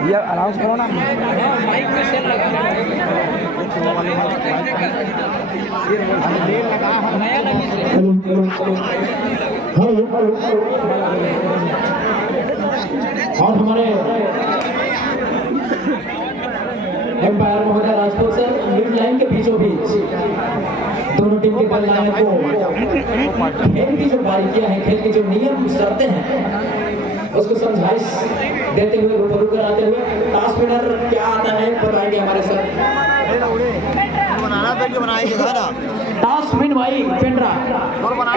ये अनाउंस करो ना, माइक में सेल लगा नया लगी से और हमारे एम्पायर महोदय राजपूत सर मिड लाइन के बीचों बीच दोनों टीम के बल्लेबाजों को खेल की जो बारीकियां हैं, खेल के जो नियम शर्तें हैं, उसको समझाइश देते हुए रूबरू कराते हुए टॉस विनर क्या आता है बताएंगे हमारे सर। बनाना तो बनाएंगे ना, टॉस विन भाई पेंड्रा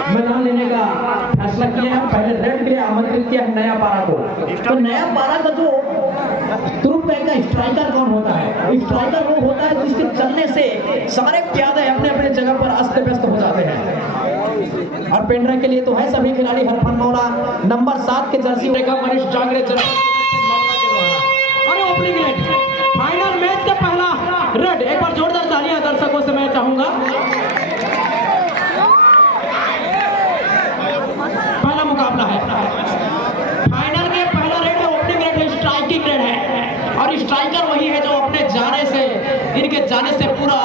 मैदान लेने का फैसला किया है। पहले रेड के आमंत्रित किया नया पारा को। तो नया पारा का जो तुरुप का स्ट्राइकर कौन होता है? स्ट्राइकर वो होता है जिसके चलने से सारे प्यादे अपने अपने जगह पर अस्त व्यस्त हो जाते हैं। और पेंड्रा के लिए तो है सभी खिलाड़ी हरफन मौला नंबर 7 के जर्सी रेखा मनीष जागरे और ओपनिंग रेड फाइनल मैच का पहला रेड। एक बार जोरदार तालियां दर्शकों से मैं चाहूंगा। पहला मुकाबला है फाइनल के पहला रेड है, ओपनिंग रेड है, स्ट्राइकिंग रेड है। और स्ट्राइकर वही है जो अपने जाने से इनके जाने से पूरा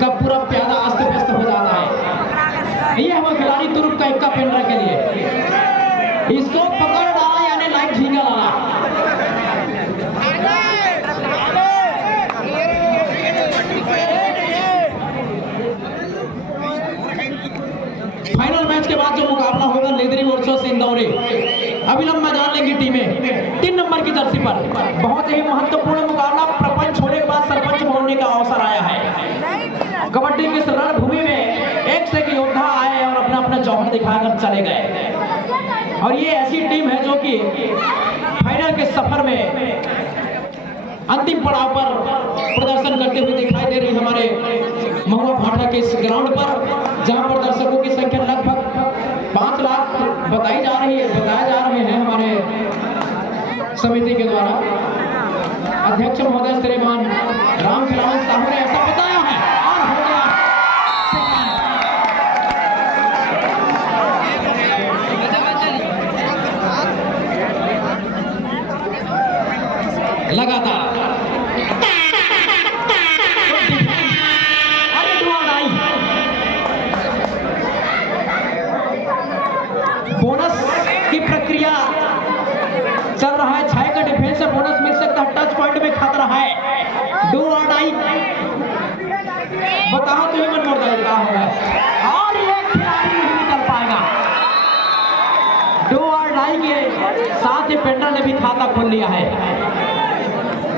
का पूरा प्यादा अस्त व्यस्त हो जाता है। ये है वो खिलाड़ी तुरुप का इक्का पेंड्रा के लिए। इसको पकड़ डाला यानी लाइट झींगा डाला। फाइनल मैच के बाद जो मुकाबला होगा लेदरी वर्सेस इंदौरी, अविलंब मैदान लेंगी टीमें 3 नंबर की जर्सी पर। बहुत ही महत्वपूर्ण मुकाबला, प्रपंच होने के बाद सरपंच बनने का अवसर आया है। कबड्डी की रणभूमि में एक से एक योद्धा आए और अपना अपना जौहर दिखाकर चले गए। और ये ऐसी टीम है जो कि फाइनल के सफर में अंतिम पड़ाव पर प्रदर्शन करते हुए दिखाई दे रही हमारे महुआ भाटा के इस ग्राउंड पर, जहां पर दर्शकों की संख्या लगभग 5 लाख बताया जा रहे हैं हमारे समिति के द्वारा। अध्यक्ष महोदय श्रीमान राम खिलावन साहू ने ऐसा बताया है और हो गया लगातार बोनस की प्रक्रिया चल रहा है। 6 का डिफेंस से बोनस मिल सकता है, टच पॉइंट में खतरा है। डू और डाई बताओ तो ही मन मोड़ जाएगा और ये खिलाड़ी नहीं निकल पाएगा। डू और डाई के साथ ही पेंड्रा ने भी खाता खोल लिया है।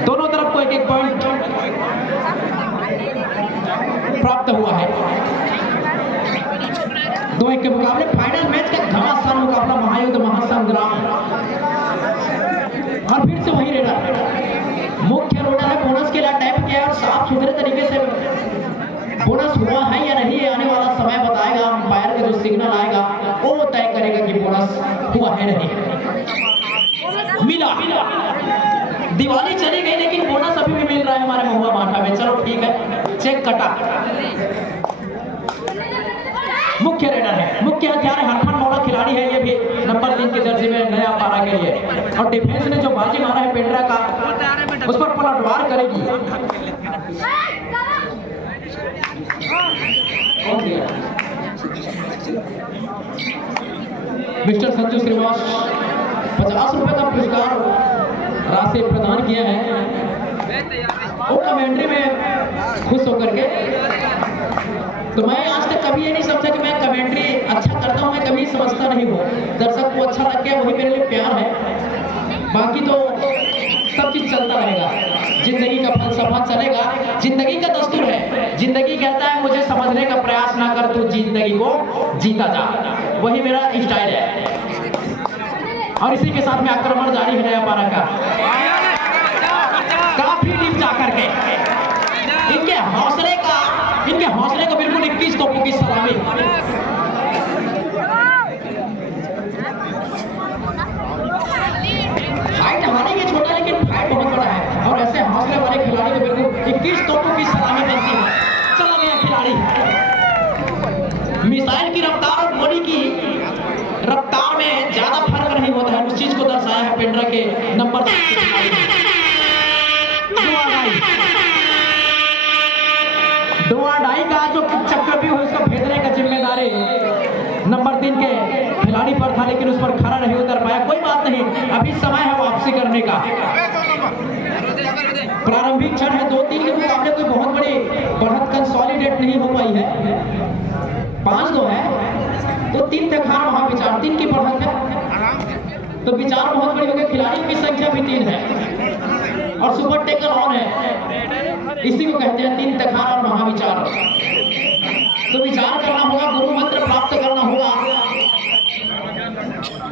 दोनों तरफ को एक पॉइंट प्राप्त हुआ है। 2-1 के मुकाबले फाइनल मैच का घमासान मुकाबला, महायुद्ध महासंग्राम। और फिर से वही रेडर, मुख्य रोडर है, बोनस के लिए टाइप किया है और साफ सुथरे तरीके से बोनस हुआ है या नहीं, आने वाला समय बताएगा। अंपायर का जो सिग्नल आएगा वो तय करेगा कि बोनस हुआ है नहीं। मिला, दिवाली चली गई लेकिन बोनस अभी भी मिल रहा है हमारे महुआ भाटा में। चलो ठीक है, चेक कटा। मुख्य रेडर है, मुख्य हथियार है, हरफन मौला खिलाड़ी है। ये भी नंबर 3 की जर्सी में नया पारा के लिए। और डिफेंस ने जो बाजी मारा है पेंड्रा का, उस पर पलटवार करेगी। मिस्टर संजू श्रीवास 50 रुपए का पुरस्कार राशि प्रदान किया है। वो कमेंट्री में खुश होकर के, तो मैं आज तक कभी ये नहीं समझा कि मैं कमेंट्री अच्छा करता हूँ, मैं कभी समझता नहीं हूँ। दर्शक को अच्छा लग गया वही मेरे लिए प्यार है, बाकी तो सब चीज चलता रहेगा। जिंदगी का फलसफा चलेगा, जिंदगी का दस्तूर है। जिंदगी कहता है मुझे समझने का प्रयास ना कर, तू जिंदगी को जीता जा। वही मेरा स्टाइल है। और इसी के साथ में आक्रमण जारी है नया पारा का, काफी डीप जा करके। इनके हौसले को बिल्कुल 21 तोपों की सलामी। हाइट हारेंगे छोटा, लेकिन फाइट बहुत बड़ा है। और ऐसे हौसले वाले खिलाड़ी को बिल्कुल 21 तोपों की सलामी बनती है। चला गया खिलाड़ी, मिसाइल की रफ्तार और बॉडी की प्रारंभिक क्षण है, 2-3 के मुकाबले कोई बहुत बड़ी बढ़त कंसोलिडेट नहीं हो पाई है। 5-2 है तो 3 तखार वहां विचार, 3 की बढ़त है तो विचार बहुत बड़ी हो गई। खिलाड़ियों की संख्या भी 3 है और सुपर टेकल ऑन है, इसी को कहते हैं 3 तखार और महाविचार। तो विचार करना होगा, गुरु मंत्र प्राप्त करना होगा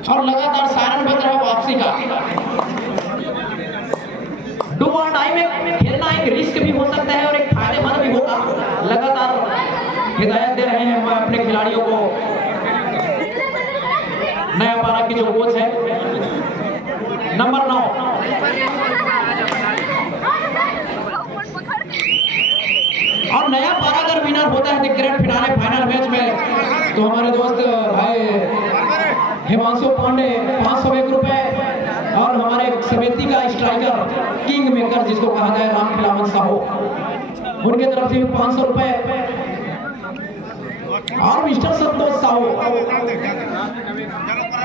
और लगातार सायरन बज रहा है वापसी का। डू और डाई में खेलना एक रिस्क भी हो सकता है और एक फायदेमंद भी होगा। लगातार हिदायत दे रहे हैं अपने खिलाड़ियों को नया पारा की जो कोच है नंबर 9। और नया पारा अगर विनर होता है the grand finale final match में तो हमारे दोस्त भाई हिमांशु पांडे 501 रुपए और हमारे समिति का स्ट्राइकर किंग मेकर जिसको कहा जाए राम खिलावन साहू, उनके तरफ से 500 रुपए और मिस्टर संतोष साहू।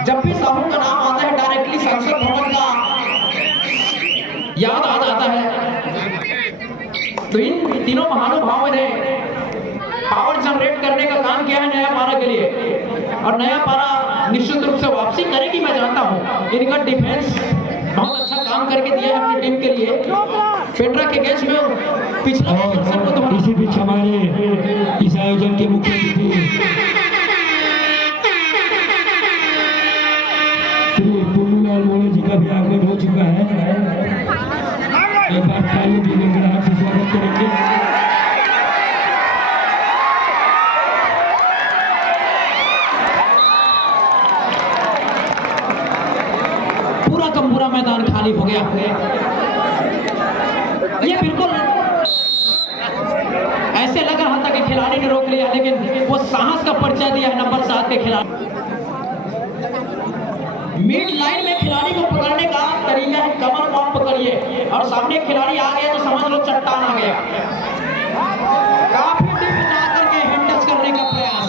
जब भी साहू का नाम आता है डायरेक्टली संसद भवन का याद आ जाता है। तो इन तीनों महानुभावों ने पावर जनरेट करने का काम किया है नया पारा के लिए और नया पारा निश्चित रूप से वापसी करेगी, मैं जानता हूं। इनका डिफेंस बहुत अच्छा काम करके दिया है अपनी टीम के लिए। पेट्रा के गेच में पिछला इसी बीच हमारे इस आयोजन के मुख्य अतिथि श्री पुन्नूलाल मोरे जी का भी आगमन हो चुका है। एक बार तालियों की गड़गड़ाहट से स्वागत करेंगे। पूरा का पूरा मैदान खाली हो गया। ये बिल्कुल ऐसे लग रहा था कि खिलाड़ी ने रोक लिया, लेकिन वो साहस का परिचय दिया है नंबर 7 के खिलाड़ी। मिड लाइन में खिलाड़ी को पकड़ने का तरीका है कमर को पकड़िए और सामने खिलाड़ी आ गया तो समझ लो चट्टान आ गया। काफी डीप जा करके हैंड टच करने का प्रयास,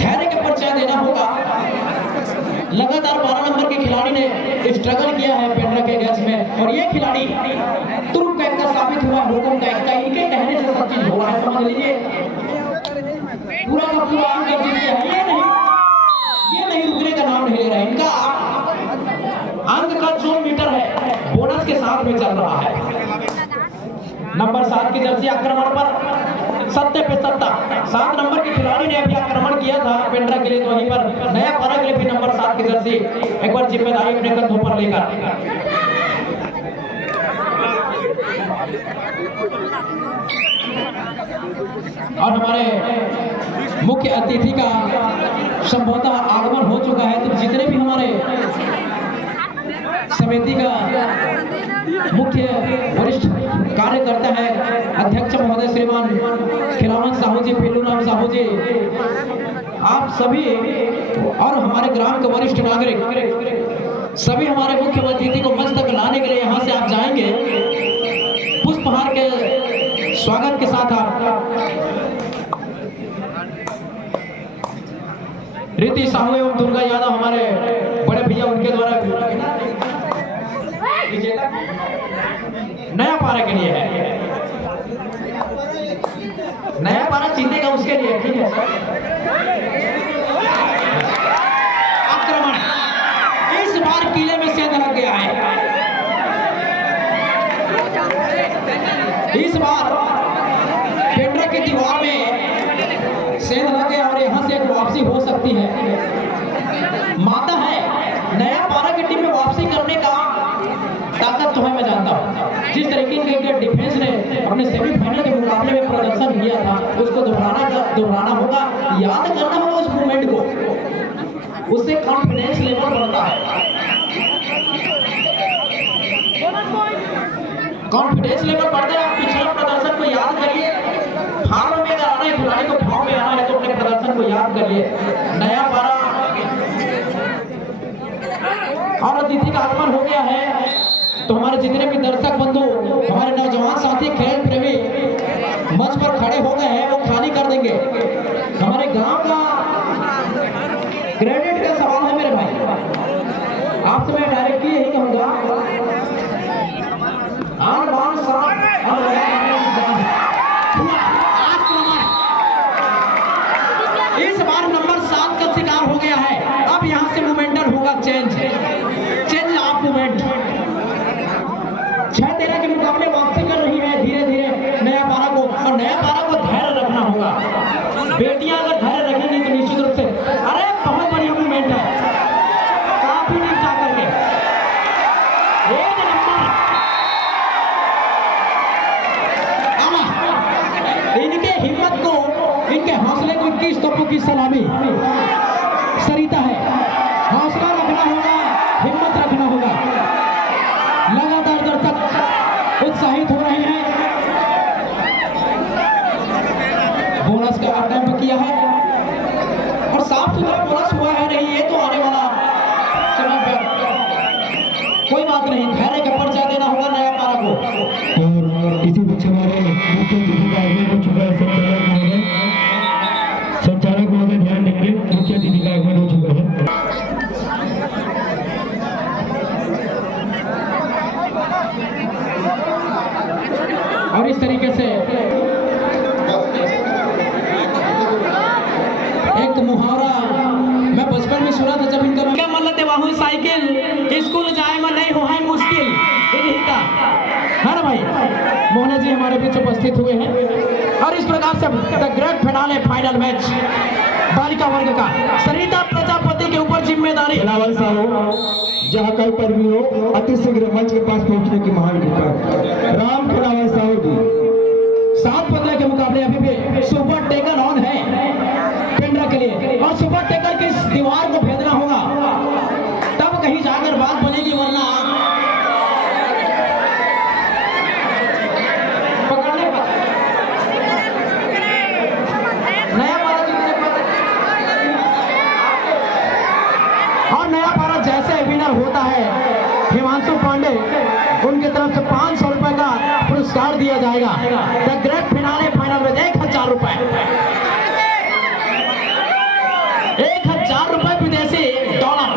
धैर्य का परिचय देना होगा। लगातार 12 नंबर के खिलाड़ी ने स्ट्रगल किया है पेट्रा के गैस में और ये खिलाड़ी तुर्क का एक साबित हुआ, हुकुम का एक, इनके कहने से सब चीज हुआ है, समझ लीजिए। पूरा का पूरा अंक कर दिया है। ये नहीं रुकने का नाम नहीं ले रहा है। इनका अंक का जो मीटर है बोनस के साथ में चल रहा है। नंबर 7 की जर्सी आक्रमण पर सत्ते पे सत्ता। 7 नंबर के खिलाड़ी ने अभी आक्रमण किया था पेट्रा के लिए, तो वहीं पर नया पारा के लिए भी नंबर 7 की जर्सी एक बार जिम्मेदारी अपने कंधों पर लेकर। और हमारे मुख्य अतिथि का संभवतः आगमन हो चुका है। तो जितने भी हमारे समिति का मुख्य वरिष्ठ कार्यकर्ता है, अध्यक्ष महोदय श्रीमान खिलावन साहू जी, पेलूराम साहू जी, आप सभी और हमारे ग्राम के वरिष्ठ नागरिक सभी हमारे मुख्य अतिथि को मंच तक लाने के लिए यहाँ से आप जाएंगे। पुष्पहार के स्वागत के साथ आप रीति साहू एवं दुर्गा यादव हमारे बड़े भैया, उनके द्वारा नया पारा के लिए है। नया पारा जीतेगा उसके लिए, ठीक है सर। आक्रमण इस बार किले में सेंध लग गया है। इस बार पेट्रा की दीवार में सेंध लग गया और यहाँ से एक वापसी हो सकती है। माता है नया पारा की टीम में वापसी करने का ताकत तो है, मैं जानता हूँ। जिस तरीके के डिफेंस ने अपने सेमीफाइनल के मुकाबले में प्रदर्शन किया था उसको दोहराना होगा, याद करना होगा उस मूवमेंट को, उससे कॉन्फिडेंस लेवल बढ़ता है। कॉन्फिडेंस लेवल बढ़ता है। आप पिछले प्रदर्शन को याद करिए। भाव में अगर आना है, खिलाड़ी को भाव में आना है तो अपने प्रदर्शन को याद करिए। नया पारा और अतिथि का आगमन हो गया है, तो हमारे जितने भी दर्शक बंधु, हमारे नौजवान साथी, खेल प्रेमी मंच पर खड़े हो गए हैं, वो खाली कर देंगे। हमारे गांव का क्रेडिट का सवाल है मेरे भाई। आपसे मैं डायरेक्टली यही कहूंगा, आन बान साथ और इस बार नंबर 7 का शिकार हो गया है। अब यहां से मोमेंटम होगा चेंज ऑफ मोमेंट। 6-13 के मुकाबले वापसी कर रही है धीरे धीरे नया पारा को, और नया पारा को धैर्य रखना होगा। बेटियां अगर धैर्य रखेंगी तो निश्चित रूप से, अरे बहुत बढ़िया मूवमेंट है, काफी नीचे जा करके 1 नंबर। इनके हिम्मत को, इनके हौसले को 21 तोपों की सलामी सरिता है। हौसला रखना होगा, हिम्मत रखना होगा। लगातार दर्शक उत्साहित हो रहे हैं। बोनस का अटेम्प्ट किया है और साफ सुथरा बोनस हुआ है नहीं, ये तो आने वाला समय पर कोई बात नहीं, धैर्य का परिचय देना होगा नया पारा को। और इसी बीच हमारे मुख्य अतिथि का आगमन हो चुका है। संचालक महोदय ध्यान देंगे, मुख्य अतिथि का आगमन हो चुका है। और इस तरीके से एक मुहावरा मैं बचपन में सुना था जब इनका क्या मतलब देवा हुई साइकिल स्कूल जाए में नहीं हो है मुश्किल, इन्हीं का है ना भाई। मोहना जी हमारे बीच उपस्थित हुए हैं और इस प्रकार से the great finale final match बालिका वर्ग का सरिता प्रजापति के ऊपर जिम्मेदारी। खिलावन साहब जहाँ कई पर भी हो अति शीघ्र मंच के पास पहुंचने की महान कृपा। राम खिलावन साहब जी 7-15 के मुकाबले अभी भी सुपर टेकन ऑन है पेंड्रा के लिए, और सुपर टेकर की इस दीवार को भेदना होगा तब कहीं जाकर बात बनेगी, वरना पकड़ने पर नया पारा जीतने पर। और नया पारा जैसे विनर होता है हिमांशु पांडे, उनकी तरफ से 500 रुपए का पुरस्कार दिया जाएगा। द ग्रेट फिनाले फाइनल में 1000 रुपए, 1000 रुपए विदेशी डॉलर।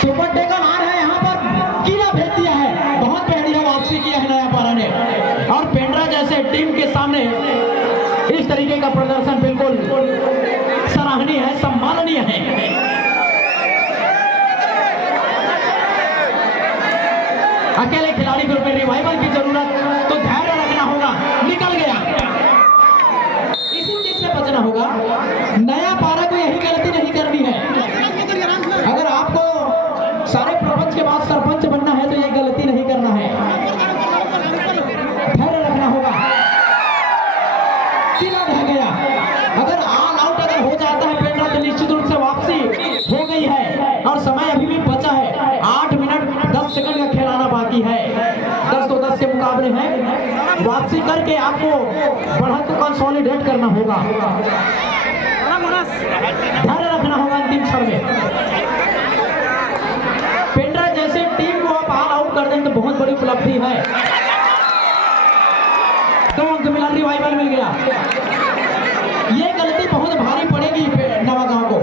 सुपर टेकर आ रहे हैं, यहाँ पर किला भेज दिया है, बहुत बढ़िया वापसी किया है नया पारा ने। और पेंड्रा जैसे टीम के सामने इस तरीके का प्रदर्शन बिल्कुल सराहनीय है, सम्माननीय है। अकेले खिलाड़ी ग्रुप में रिवाइवल की जरूरत, तो धैर्य रखना होगा। निकल गया, इसी चीज से बचना होगा। नया पारा को यही गलती नहीं करनी है। अगर आपको सारे प्रपंच के बाद सरपंच बनना है तो यह गलती नहीं करना है, धैर्य रखना होगा। किला ढह गया, अगर ऑल आउट अगर हो जाता है पेंड्रा तो निश्चित रूप से वापसी हो गई है, और समय अभी भी बचा है। 8 मिनट 10 सेकंड का खेलाना बाकी है। 10 तो 10 के मुकाबले हैं, वापसी करके आपको बढ़त को कंसोलिडेट करना होगा, धैर्य रखना होगा अंतिम क्षण में। पेंड्रा जैसे टीम को आप ऑल आउट कर दें तो बहुत बड़ी उपलब्धि है। 2 अंक मिला, रिवाइवल मिल गया। ये गलती बहुत भारी पड़ेगी नवागांव को।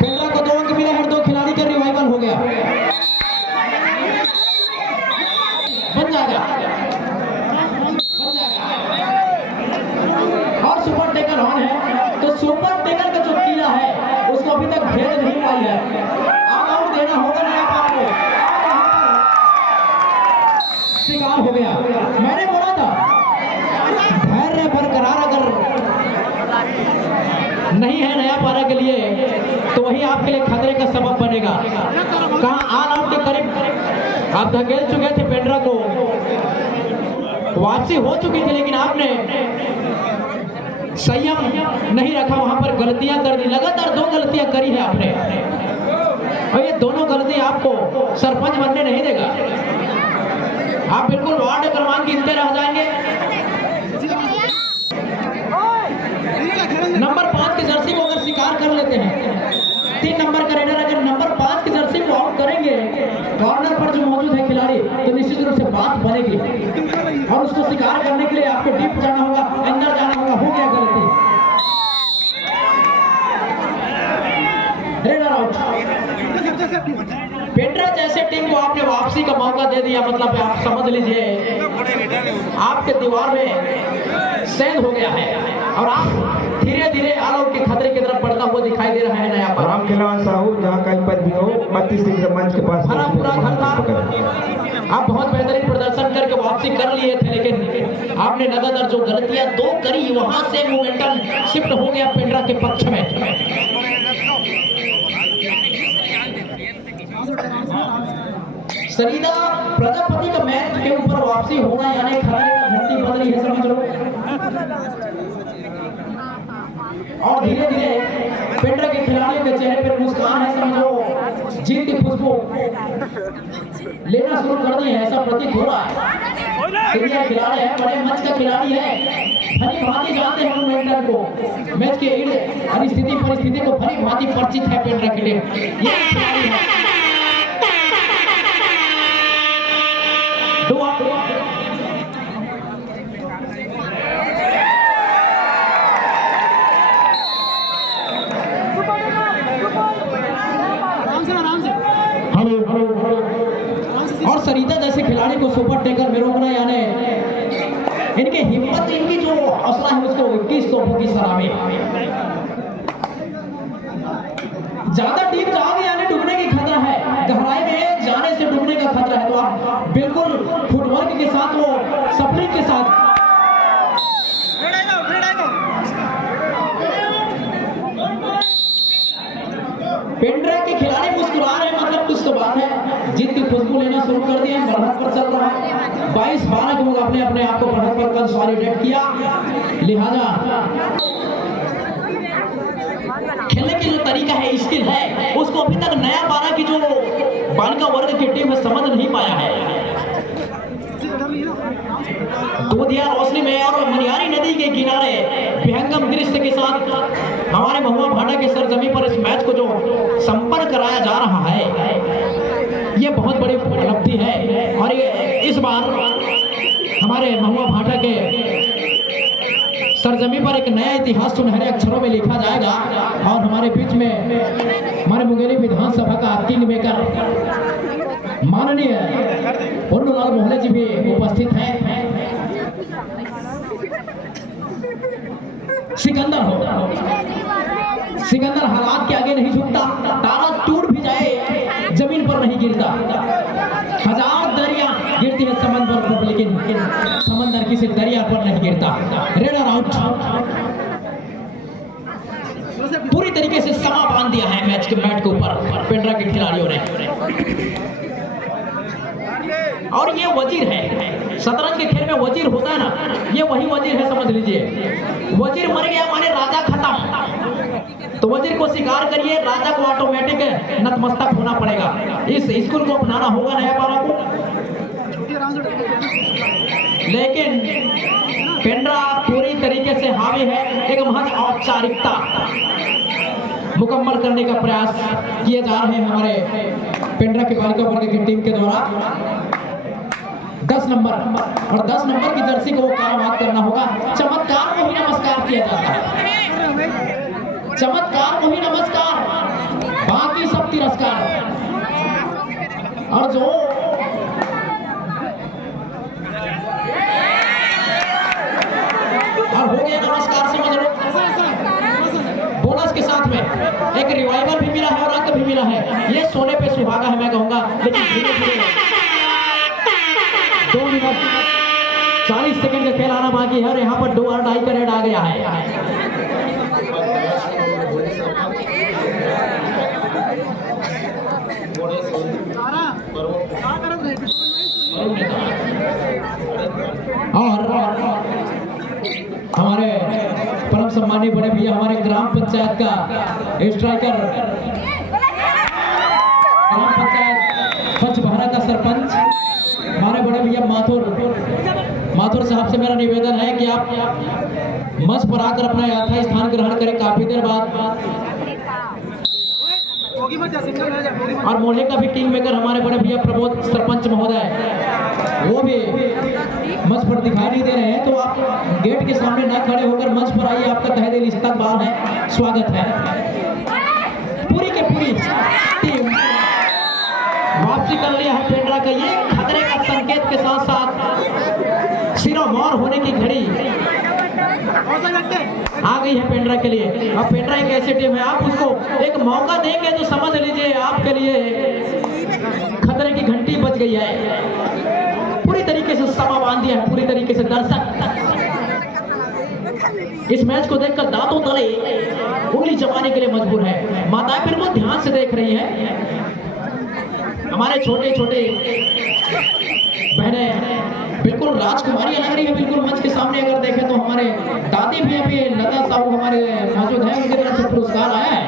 पेंड्रा को 2 अंक मिले हैं, 2 खिलाड़ी का रिवाइवल हो गया, बन जाएगा। और सुपर टेकर ऑन है, तो सुपर टेकर का जो किला है उसको अभी तक भेद नहीं पाई है। ऑल आउट देना होगा नया पारा को। शिकार हो गया, मैंने बोला था धैर्य बरकरार अगर नहीं है नया पारा के लिए तो वही आपके लिए खतरे का सबब बनेगा। कहाँ ऑल आउट के करीब आप धकेल चुके थे पेंड्रा को, वापसी हो चुकी थी, लेकिन आपने संयम नहीं रखा, वहां पर गलतियां कर दी। लगातार 2 गलतियां करी है आपने, और ये दोनों गलती आपको सरपंच बनने नहीं देगा। आप बिल्कुल वार्ड क्रमांक गिनते रह जाएंगे। नंबर 5 की जर्सी को अगर स्वीकार कर लेते हैं, 3 नंबर का रेडर अगर नंबर 5 की जर्सी को आउट करेंगे कॉर्नर पर जो मौजूद है खिलाड़ी, तो निश्चित रूप से बात बनेगी, और उसको स्वीकार करने के लिए आपको डीप जाना होगा, अंदर जाना होगा। हो गया गलती, पेंड्रा जैसे टीम को आपने वापसी का मौका दे दिया, मतलब आप समझ लीजिए आपके दीवार में सैन हो गया है और आप धीरे धीरे आलोक के खतरे की तरफ बढ़ता हुआ दिखाई दे रहा है। नया पर राम खिलावन साहू जहाँ कहीं पर भी हो 32 शीघ्र मंच के पास हरा पूरा घर था। आप बहुत बेहतरीन प्रदर्शन करके वापसी कर लिए थे, लेकिन आपने लगातार जो गलतियां दो करी वहां से मोमेंटम शिफ्ट हो गया पेंड्रा के पक्ष में। सरीदा प्रजापति का मैच के ऊपर वापसी होना यानी खतरे का घंटी बज रही है, समझ लो। और धीरे धीरे पेंड्रा के खिलाड़ियों के चेहरे पर मुस्कान है, समझो जीत की खुशबू लेना शुरू कर दी है, ऐसा प्रतीत हो रहा है। सीनियर खिलाड़ी है, बड़े मंच का खिलाड़ी है, भली भांति जानते हैं पेंड्रा को, मैच के इर्द स्थिति परिस्थिति को भली भांति परिचित है पेंड्रा के लिए। ये खिलाड़ी है और सरिता जैसे खिलाड़ी को सुपर टेकर में रोकना यानी इनकी हिम्मत, इनकी जो हौसला है उसको 21 तोपों की सलामी। ज्यादा डीप जाओगे यानी डूबने की खतरा है, गहराई में जाने से डूबने का खतरा है, तो आप बिल्कुल फुटवर्क के साथ वो सप्लिंग के साथ पेंड्रा के खिलाड़ी मुस्कुरा रहे हैं, मतलब कुछ तो बात है। जीत की खुशबू लेना शुरू कर दिया, बढ़त पर चल रहा है। 22-12 के लोग अपने अपने आप को बढ़त पर कंसोलिडेट किया, लिहाजा खेलने की जो तरीका है, स्किल है, उसको अभी तक नया 12 की जो बालिका वर्ग की टीम है समझ नहीं पाया है। दूधिया रोशनी में और मनियारी नदी के किनारे विहंगम दृश्य के साथ हमारे महुआ भाटा के सरजमी पर इस मैच को जो संपन्न कराया जा रहा है, ये बहुत बड़ी उपलब्धि है। और ये इस बार हमारे महुआ भाटा के सरजमी पर एक नया इतिहास सुनहरे अक्षरों में लिखा जाएगा। और हमारे बीच में हमारे मुंगेरी विधानसभा का किंग मेकर माननीय पुन्नूलाल मोहले जी भी उपस्थित हैं। सिकंदर हालात के आगे नहीं झुकता, तारा टूट भी जाए जमीन पर नहीं गिरता। हजार दरिया गिरती है समंदर पर, लेकिन समंदर किसी दरिया पर नहीं गिरता। रेडर आउट, पूरी तरीके से समा बांध दिया है मैच के ऊपर पेंड्रा के खिलाड़ियों ने। और ये वजीर है, शतरंज के खेल में वजीर होता है ना, ये वही वजीर है, समझ लीजिए। वजीर मर गया माने राजा खत्म, तो वजीर को स्वीकार करिए, राजा को ऑटोमेटिक नतमस्तक होना पड़ेगा। इस स्कूल को अपनाना होगा नया 12 को। लेकिन पेंड्रा पूरी तरीके से हावी है, एक महज औपचारिकता मुकम्मल करने का प्रयास किए जा रहे हैं हमारे पेंड्रा के बालिका वर्ग की टीम के द्वारा। 10 नंबर और 10 नंबर की जर्सी को वो कारावाद करना होगा। चमत्कार को ही नमस्कार किया जाता है, चमत्कार को ही नमस्कार, बाकी सब तिरस्कार। और जो और हो गया नमस्कार, समझ लो। बोनस के साथ में एक रिवाइवल भी मिला है और अंक भी मिला है। ये सोने पे सुहागा है मैं कहूंगा, लेकिन धीरे धीरे 2 मिनट 40 सेकंड का खेल आना बाकी है और यहाँ पर 2 और डाई का रेड आ गया है। और हमारे परम सम्मानीय बड़े भैया, हमारे ग्राम पंचायत का स्ट्राइकर, ग्राम पंचायत पंचबहरा का सरपंच हमारे बड़े भैया माथुर साहब से मेरा निवेदन है कि आप मंच पर आकर अपना यथास्थाई स्थान ग्रहण करें। काफी देर बाद और मोहल्ले का भी किंग मेकर हमारे बड़े भैया प्रबोध सरपंच महोदय, वो भी मंच पर दिखाई नहीं दे रहे हैं, तो आप गेट के सामने ना खड़े होकर मंच पर आइए। आपका तहे दिल इस्तकबाल है, स्वागत है। पूरी की पूरी टीम कर लिया है पेंड्रा का, ये खतरे का संकेत के साथ साथ सिरोमार होने की घड़ी आ गई है पेंड्रा के लिए। अब पेंड्रा एक ऐसी टीम है, आप उसको एक मौका देंगे तो समझ लीजिए आपके लिए खतरे की घंटी बज गई है। पूरी तरीके से समा बांध दिया है, पूरी तरीके से दर्शक इस मैच को देखकर दांतों तले उंगली जमाने के लिए मजबूर है। माताएं बिल्कुल ध्यान से देख रही हैं। हमारे छोटे छोटे बहनें बिल्कुल राजकुमारियां लग रही है, बिल्कुल मंच के सामने अगर देखें तो हमारे दादी भी अभी लता साहू हमारे मौजूद हैं, उनकी तरफ से पुरस्कार आया है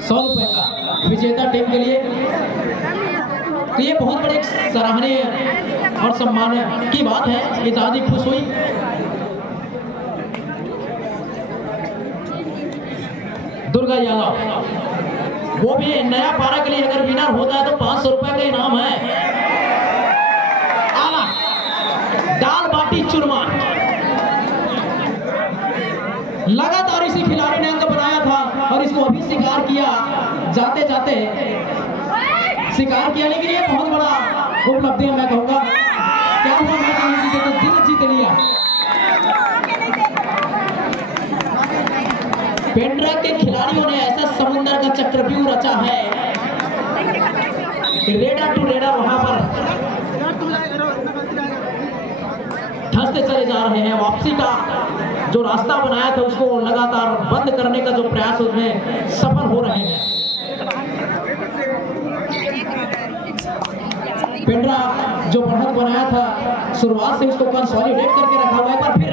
100 रुपए का विजेता टीम के लिए। तो ये बहुत बड़े सराहनीय और सम्मान की बात है कि दादी खुश हुई। दुर्गा यादव वो भी नया पारा के लिए अगर विनर होता है तो 500 रुपए का इनाम है। आला दाल बाटी चूरमा लगातार इसी खिलाड़ी ने अंक बनाया था और इसको अभी शिकार किया, जाते जाते शिकार किया, लेकिन ये बहुत बड़ा उपलब्धि है मैं कहूंगा। क्या हुआ मैच नहीं जीते तो दिल जीत लिया। पेंड्रा के खिलाड़ियों ने ऐसा समुद्र का चक्रव्यूह रचा है कि रेडर टू रेडर वहां पर धंसते चले जा रहे हैं। वापसी का जो रास्ता बनाया था उसको लगातार बंद करने का जो प्रयास उसमें सफल हो रहे हैं। पेंड्रा जो बढ़त बनाया था शुरुआत से उसको कंसोलिडेट करके रखा हुआ है, पर फिर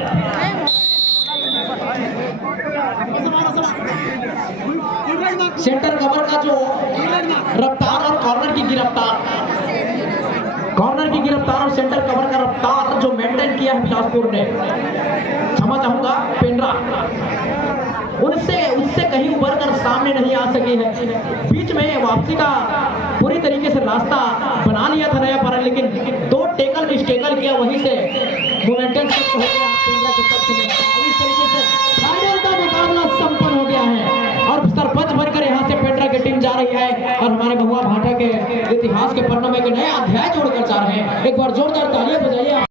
सेंटर कवर का जो रफ्तार और कॉर्नर की गिरफ्तार और सेंटर कवर का रफ्तार जो मेंटेन किया है बिलासपुर ने, क्षमा चाहूंगा पेंड्रा उससे कहीं उभर कर सामने नहीं आ सकी है। बीच में वापसी का पूरी तरीके से रास्ता बना लिया था नया पारा, लेकिन 2 टेकल मिस्टेकल किया, वहीं से मोमेंटम हो गया पेंड्रा के पक्ष में। इस तरीके से फाइनल का मुकाबला संपन्न हो गया है और सरपंच बनकर यहाँ से पेंड्रा की टीम जा रही है और हमारे महुआ भाटा के इतिहास के पन्नों में एक नया अध्याय जोड़कर जा रहे हैं। एक बार जोरदार तालियां बजाइए।